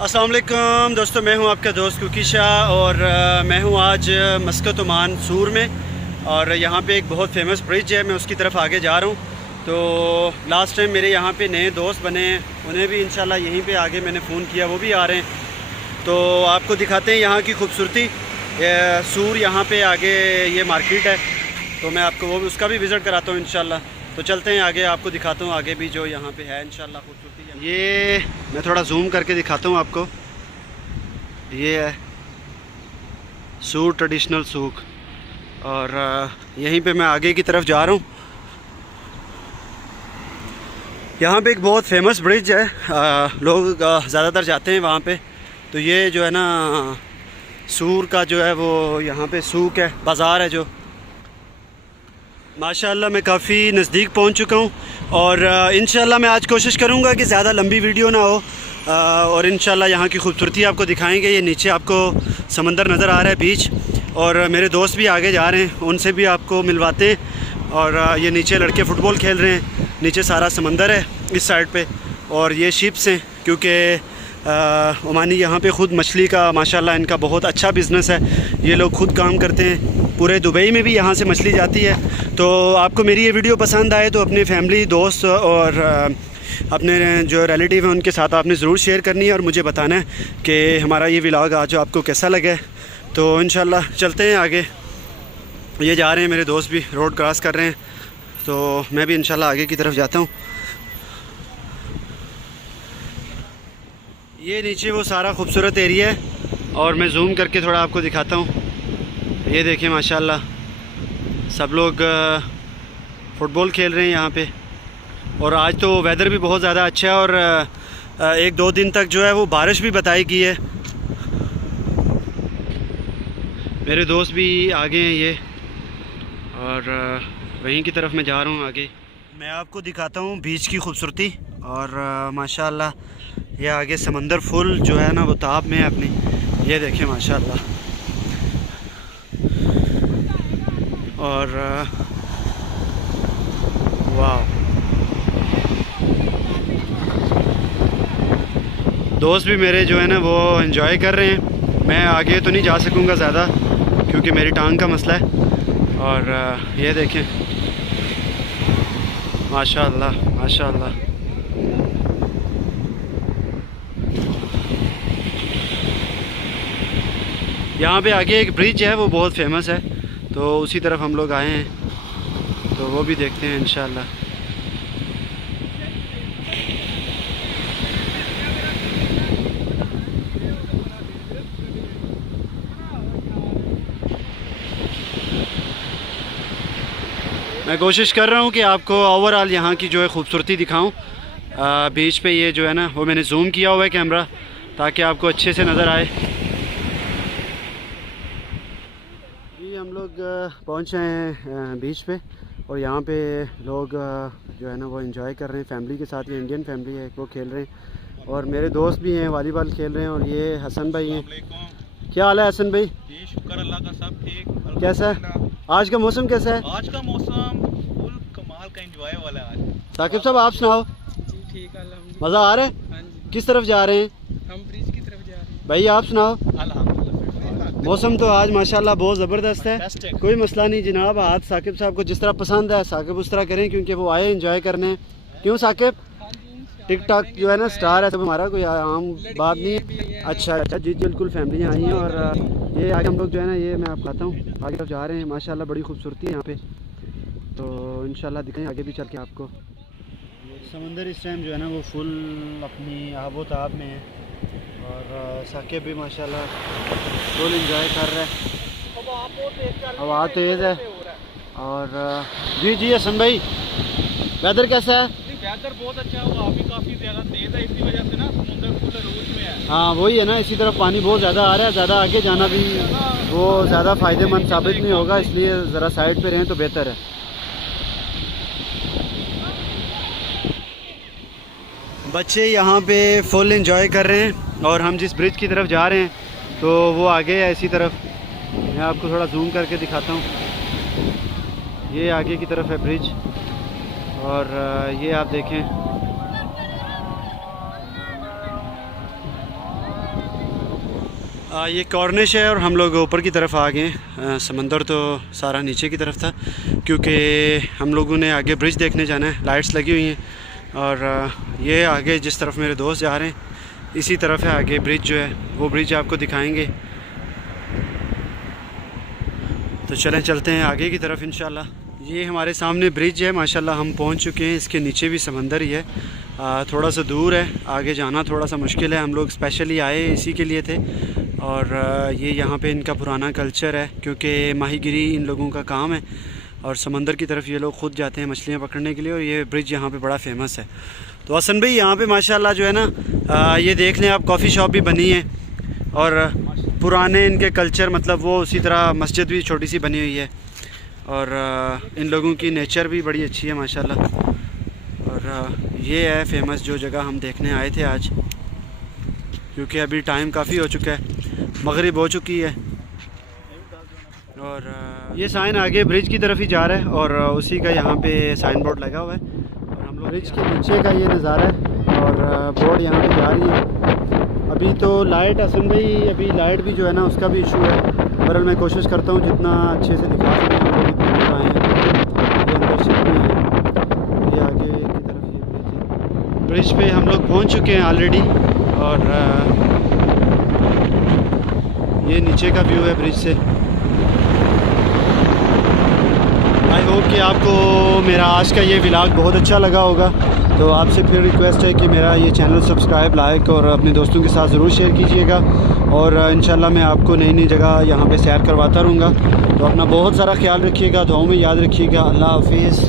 अस्सलाम वालेकुम दोस्तों, मैं हूं आपका दोस्त कुकी शाह और मैं हूं आज मस्कत ओमान सूर में। और यहाँ पे एक बहुत फेमस ब्रिज है, मैं उसकी तरफ आगे जा रहा हूँ। तो लास्ट टाइम मेरे यहाँ पे नए दोस्त बने हैं, उन्हें भी इंशाल्लाह यहीं पे आगे मैंने फ़ोन किया, वो भी आ रहे हैं। तो आपको दिखाते हैं यहाँ की खूबसूरती। सूर यहाँ पे आगे ये मार्केट है, तो मैं आपको वो भी उसका भी विज़िट कराता हूँ इंशाल्लाह। तो चलते हैं आगे, आपको दिखाता हूँ आगे भी जो यहाँ पे है इंशाल्लाह खूबसूरती। ये मैं थोड़ा जूम करके दिखाता हूँ आपको। ये है सूर ट्रेडिशनल सूक और यहीं पे मैं आगे की तरफ जा रहा हूँ। यहाँ पे एक बहुत फेमस ब्रिज है, लोग ज़्यादातर जाते हैं वहाँ पे। तो ये जो है ना सूर का जो है वो यहाँ पे सूक है, बाज़ार है जो। माशाल्लाह मैं काफ़ी नज़दीक पहुँच चुका हूँ और इंशाल्लाह मैं आज कोशिश करूँगा कि ज़्यादा लंबी वीडियो ना हो और इंशाल्लाह यहाँ की खूबसूरती आपको दिखाएंगे। ये नीचे आपको समंदर नज़र आ रहा है, बीच, और मेरे दोस्त भी आगे जा रहे हैं, उनसे भी आपको मिलवाते हैं। और ये नीचे लड़के फ़ुटबॉल खेल रहे हैं, नीचे सारा समंदर है इस साइड पे, और ये शिप्स हैं क्योंकि ओमानी यहाँ पे ख़ुद मछली का माशाल्लाह इनका बहुत अच्छा बिज़नेस है। ये लोग खुद काम करते हैं, पूरे दुबई में भी यहाँ से मछली जाती है। तो आपको मेरी ये वीडियो पसंद आए तो अपनी फैमिली, दोस्त और अपने जो रिलेटिव हैं उनके साथ आपने ज़रूर शेयर करनी है और मुझे बताना है कि हमारा ये व्लॉग आज आपको कैसा लगा। तो इंशाल्लाह चलते हैं आगे। ये जा रहे हैं मेरे दोस्त भी, रोड क्रॉस कर रहे हैं, तो मैं भी इंशाल्लाह आगे की तरफ जाता हूँ। ये नीचे वो सारा खूबसूरत एरिया है और मैं जूम करके थोड़ा आपको दिखाता हूँ। ये देखिए माशाल्लाह सब लोग फ़ुटबॉल खेल रहे हैं यहाँ पे। और आज तो वेदर भी बहुत ज़्यादा अच्छा है और 1-2 दिन तक जो है वो बारिश भी बताई गई है। मेरे दोस्त भी आगे हैं ये, और वहीं की तरफ मैं जा रहा हूँ आगे। मैं आपको दिखाता हूँ बीच की खूबसूरती और माशाल्लाह ये आगे समंदर फुल जो है ना वो ताप में है अपनी। ये देखें माशाल्लाह। और वाह, दोस्त भी मेरे जो है ना वो एंजॉय कर रहे हैं। मैं आगे तो नहीं जा सकूँगा ज़्यादा क्योंकि मेरी टांग का मसला है। और ये देखें माशाल्लाह माशाल्लाह। यहाँ पे आगे एक ब्रिज है, वो बहुत फेमस है, तो उसी तरफ हम लोग आए हैं, तो वो भी देखते हैं इंशाल्लाह। मैं कोशिश कर रहा हूँ कि आपको ओवरऑल यहाँ की जो है खूबसूरती दिखाऊँ। बीच पे ये जो है ना वो मैंने जूम किया हुआ है कैमरा ताकि आपको अच्छे से नज़र आए। जी हम लोग पहुँचे हैं बीच पे और यहाँ पे लोग जो है ना वो एंजॉय कर रहे हैं फैमिली के साथ। ये इंडियन फैमिली है, वो खेल रहे हैं और मेरे दोस्त भी हैं, वॉलीबॉल खेल रहे हैं। और ये हसन भाई हैं। क्या हाल है हसन भाई? जी शुक्र अल्लाह का, सब ठीक। कैसा है आज का मौसम, कैसा है? आज का मौसम फुल कमाल का, एंजॉय वाला है आज। साकिब साहब आप सुनाओ। ठीक है, मज़ा आ रहा है? हाँ जी, किस तरफ जा रहे हैं? हम ब्रिज की तरफ जा रहे हैं। भाई आप सुनाओ। अल्हम्दुलिल्लाह मौसम तो आज माशाल्लाह बहुत ज़बरदस्त है, बेस्ट है। कोई मसला नहीं जनाब। आज साकिब साहब को जिस तरह पसंद है साकिब उस तरह करें क्योंकि वो आए एंजॉय करने। क्यों साकिब? हाँ जी, इंशाल्लाह टिकटॉक जो है ना स्टार है, तो हमारा कोई आम बात नहीं है। अच्छा अच्छा जी बिल्कुल फैमिली आई हैं। और ये आगे हम लोग जो है ना ये मैं आपको बताता हूँ, आगे तरफ जा रहे हैं। माशाल्लाह बड़ी खूबसूरती है यहाँ पे, तो इंशाल्लाह दिखाएं आगे भी चल के आपको। समंदर इस टाइम जो है ना वो फुल अपनी आबो ताब में है और साकिब भी माशाल्लाह फुल एंजॉय कर रहा है। हवा तेज़ है। और जी जी हसन भाई वेदर कैसा है? वेदर बहुत अच्छा है, हवा भी काफ़ी ज़्यादा तेज़ है, इसी वजह से ना समुद्र फुल रूज में है। हाँ वही है ना, इसी तरफ पानी बहुत ज़्यादा आ रहा है, ज़्यादा आगे जाना भी वो ज़्यादा फ़ायदेमंद साबित नहीं होगा, इसलिए ज़रा साइड पे रहें तो बेहतर है। बच्चे यहाँ पे फुल एंजॉय कर रहे हैं और हम जिस ब्रिज की तरफ जा रहे हैं तो वो आगे है इसी तरफ। मैं आपको थोड़ा जूम करके दिखाता हूँ। ये आगे की तरफ है ब्रिज और ये आप देखें ये कॉर्निश है और हम लोग ऊपर की तरफ आ गए। समंदर तो सारा नीचे की तरफ था, क्योंकि हम लोगों ने आगे ब्रिज देखने जाना है। लाइट्स लगी हुई हैं और ये आगे जिस तरफ मेरे दोस्त जा रहे हैं इसी तरफ है आगे ब्रिज जो है, वो ब्रिज आपको दिखाएंगे। तो चलें चलते हैं आगे की तरफ इंशाल्लाह। ये हमारे सामने ब्रिज है माशाल्लाह, हम पहुंच चुके हैं। इसके नीचे भी समंदर ही है, थोड़ा सा दूर है, आगे जाना थोड़ा सा मुश्किल है। हम लोग स्पेशली आए इसी के लिए थे। और ये यहाँ पे इनका पुराना कल्चर है, क्योंकि माहीगिरी इन लोगों का काम है और समंदर की तरफ ये लोग ख़ुद जाते हैं मछलियाँ पकड़ने के लिए। और ये ब्रिज यहाँ पे बड़ा फेमस है। तो हसन भाई यहाँ पे माशाल्लाह जो है ना, ये देख लें आप, कॉफ़ी शॉप भी बनी है और पुराने इनके कल्चर, मतलब वो उसी तरह मस्जिद भी छोटी सी बनी हुई है। और इन लोगों की नेचर भी बड़ी अच्छी है माशाल्लाह। और ये है फेमस जो जगह हम देखने आए थे आज, क्योंकि अभी टाइम काफ़ी हो चुका है, मगरिब हो चुकी है। और ये साइन आगे ब्रिज की तरफ ही जा रहा है और उसी का यहाँ पे साइन बोर्ड लगा हुआ है। और हम लोग ब्रिज के नीचे का ये नज़ारा है और बोर्ड यहाँ पे जा रही है। अभी तो लाइट, हसन भाई अभी लाइट भी जो है ना उसका भी इशू है। बहरहाल मैं कोशिश करता हूँ जितना अच्छे से दिखा सकूँ। हम लोग इतने दूर आए हैं, ये अंदर शिप भी है, ये आगे की तरफ ये ब्रिज है। ब्रिज पे हम लोग पहुँच चुके हैं ऑलरेडी और ये नीचे का व्यू है ब्रिज से। आई होप कि आपको मेरा आज का ये व्लॉग बहुत अच्छा लगा होगा। तो आपसे फिर रिक्वेस्ट है कि मेरा ये चैनल सब्सक्राइब, लाइक और अपने दोस्तों के साथ ज़रूर शेयर कीजिएगा। और इंशाल्लाह मैं आपको नई नई जगह यहाँ पे सैर करवाता रहूँगा। तो अपना बहुत सारा ख्याल रखिएगा, दुआओं में याद रखिएगा। अल्लाह हाफिज़।